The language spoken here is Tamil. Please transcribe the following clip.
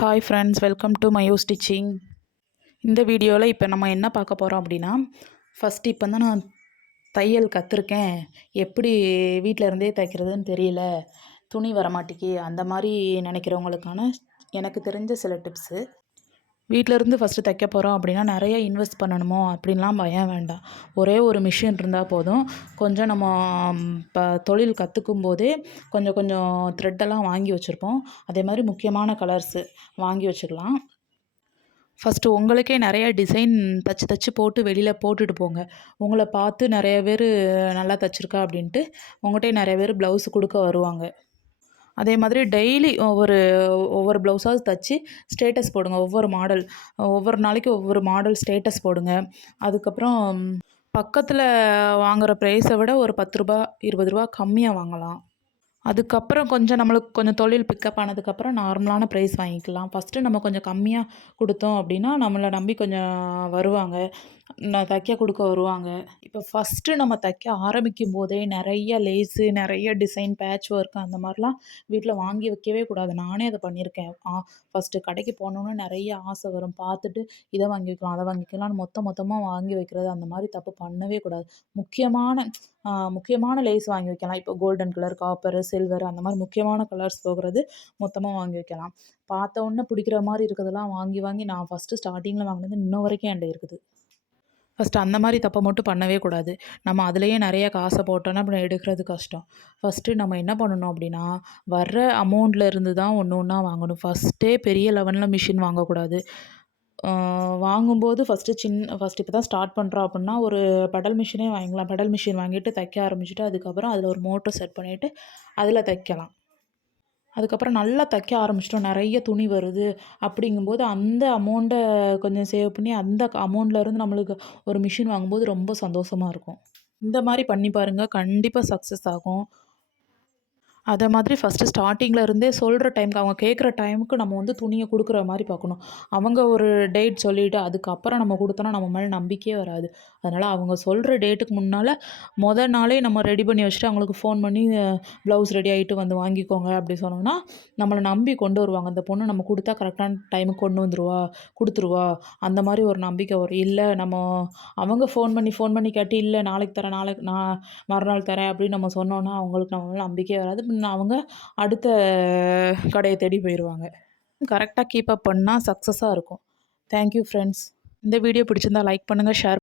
Hi friends welcome to Mayo stitching இந்த வீடியோவில் இப்போ நம்ம என்ன பார்க்க போகிறோம் அப்படின்னா ஃபஸ்ட்டு இப்போ தான் நான் தையல் கற்றுருக்கேன் எப்படி வீட்டில் இருந்தே தைக்கிறதுன்னு தெரியல. துணி வர மாட்டேக்கி அந்த மாதிரி நினைக்கிறவங்களுக்கான எனக்கு தெரிஞ்ச சில டிப்ஸு வீட்டிலேருந்து ஃபஸ்ட்டு தைக்க போகிறோம் அப்படின்னா நிறைய இன்வெஸ்ட் பண்ணணுமோ அப்படின்லாம் பயம் வேண்டாம். ஒரே ஒரு மிஷின் இருந்தால் போதும். கொஞ்சம் நம்ம இப்போ தொழில் கற்றுக்கும் போதே கொஞ்சம் கொஞ்சம் த்ரெட்டெல்லாம் வாங்கி வச்சுருப்போம். அதே மாதிரி முக்கியமான கலர்ஸு வாங்கி வச்சுக்கலாம். ஃபஸ்ட்டு உங்களுக்கே நிறைய டிசைன் தச்சு தச்சு போட்டு வெளியில் போட்டுட்டு போங்க. உங்களை பார்த்து நிறைய பேர் நல்லா தச்சுருக்கா அப்படின்ட்டு உங்கள்கிட்ட நிறைய பேர் ப்ளவுஸ் கொடுக்க வருவாங்க. அதே மாதிரி டெய்லி ஒவ்வொரு ஒவ்வொரு ப்ளவுஸாவது தைச்சி ஸ்டேட்டஸ் போடுங்க. ஒவ்வொரு மாடல் ஒவ்வொரு நாளைக்கு ஒவ்வொரு மாடல் ஸ்டேட்டஸ் போடுங்க. அதுக்கப்புறம் பக்கத்தில் வாங்குகிற ப்ரைஸை விட ஒரு பத்து ரூபா இருபது ரூபா கம்மியாக வாங்கலாம். அதுக்கப்புறம் கொஞ்சம் நம்மளுக்கு கொஞ்சம் தொழில் பிக்கப் ஆனதுக்கப்புறம் நார்மலான ப்ரைஸ் வாங்கிக்கலாம். ஃபஸ்ட்டு நம்ம கொஞ்சம் கம்மியாக கொடுத்தோம் அப்படின்னா நம்மளை நம்பி கொஞ்சம் வருவாங்க. நான் தைக்க கொடுக்க வருவாங்க. இப்போ ஃபஸ்ட்டு நம்ம தைக்க ஆரம்பிக்கும் போதே நிறைய லேஸு நிறைய டிசைன் பேட்ச் ஒர்க் அந்த மாதிரிலாம் வீட்டில் வாங்கி வைக்கவே கூடாது. நானே அதை பண்ணியிருக்கேன். ஃபஸ்ட்டு கடைக்கு போனோன்னு நிறைய ஆசை வரும். பார்த்துட்டு இதை வாங்கி வைக்கலாம் அதை வாங்கிக்கலாம்னு மொத்த மொத்தமாக வாங்கி வைக்கிறது அந்த மாதிரி தப்பு பண்ணவே கூடாது. முக்கியமான முக்கியமான லேஸ் வாங்கி வைக்கலாம். இப்போ கோல்டன் கலர் காப்பரு சில்வர் அந்த மாதிரி முக்கியமான கலர்ஸ் போகிறது மொத்தமாக வாங்கி வைக்கலாம். பார்த்த உடனே பிடிக்கிற மாதிரி இருக்கிறதெல்லாம் வாங்கி வாங்கி நான் ஃபஸ்ட்டு ஸ்டார்டிங்கில் வாங்கினது இன்ன வரைக்கும் என்கிட்ட இருக்குது. ஃபஸ்ட்டு அந்த மாதிரி தப்பை மட்டும் பண்ணவே கூடாது. நம்ம அதுலேயே நிறைய காசை போட்டோன்னா அப்புறம் எடுக்கிறது கஷ்டம். ஃபஸ்ட்டு நம்ம என்ன பண்ணணும் அப்படின்னா வர்ற அமௌண்ட்டில் இருந்து தான் ஒன்று ஒன்றா வாங்கணும். ஃபஸ்ட்டே பெரிய லெவனில் மிஷின் வாங்கக்கூடாது. வாங்கும்போது ஃபஸ்ட்டு சின்ன ஃபஸ்ட்டு இப்போ தான் ஸ்டார்ட் பண்ணுறோம் அப்படின்னா ஒரு பெடல் மிஷினே வாங்கிக்கலாம். பெடல் மிஷின் வாங்கிட்டு தைக்க ஆரம்பிச்சுட்டு அதுக்கப்புறம் அதில் ஒரு மோட்டர் செட் பண்ணிவிட்டு அதில் தைக்கலாம். அதுக்கப்புறம் நல்லா தைக்க ஆரம்பிச்சிட்டோம். நிறைய துணி வருது. அப்படிங்கும்போது அந்த அமௌண்ட்டை கொஞ்சம் சேவ் பண்ணி அந்த அமௌண்ட்லேருந்து நம்மளுக்கு ஒரு மிஷின் வாங்கும்போது ரொம்ப சந்தோஷமாக இருக்கும். இந்த மாதிரி பண்ணி பாருங்கள் கண்டிப்பாக சக்ஸஸ் ஆகும். அதை மாதிரி ஃபஸ்ட்டு ஸ்டார்டிங்கில் இருந்தே சொல்கிற டைமுக்கு அவங்க கேட்குற டைமுக்கு நம்ம வந்து துணியை கொடுக்குற மாதிரி பார்க்கணும். அவங்க ஒரு டேட் சொல்லிவிட்டு அதுக்கப்புறம் நம்ம கொடுத்தோன்னா நம்ம மேலே நம்பிக்கையே வராது. அதனால் அவங்க சொல்கிற டேட்டுக்கு முன்னால் மொதல் நாளே நம்ம ரெடி பண்ணி வச்சுட்டு அவங்களுக்கு ஃபோன் பண்ணி ப்ளவுஸ் ரெடி ஆகிட்டு வந்து வாங்கிக்கோங்க அப்படி சொன்னோம்னா நம்மளை நம்பி கொண்டு வருவாங்க. அந்த பொண்ணு நம்ம கொடுத்தா கரெக்டான டைமுக்கு கொண்டு வந்துருவா கொடுத்துருவா. அந்த மாதிரி ஒரு நம்பிக்கை வரும். இல்லை நம்ம அவங்க ஃபோன் பண்ணி ஃபோன் பண்ணி கேட்டு இல்லை நாளைக்கு தரேன் நாளைக்கு நான் மறுநாள் தரேன் அப்படின்னு நம்ம சொன்னோன்னா அவங்களுக்கு நம்ம நம்பிக்கையே வராது. அவங்க அடுத்த கடையை தேடி போயிடுவாங்க கரெக்டாக கீப்பப் பண்ணால் சக்ஸஸாக இருக்கும். தேங்க்யூ ஃப்ரெண்ட்ஸ் இந்த வீடியோ பிடிச்சிருந்தா லைக் பண்ணுங்கள் ஷேர்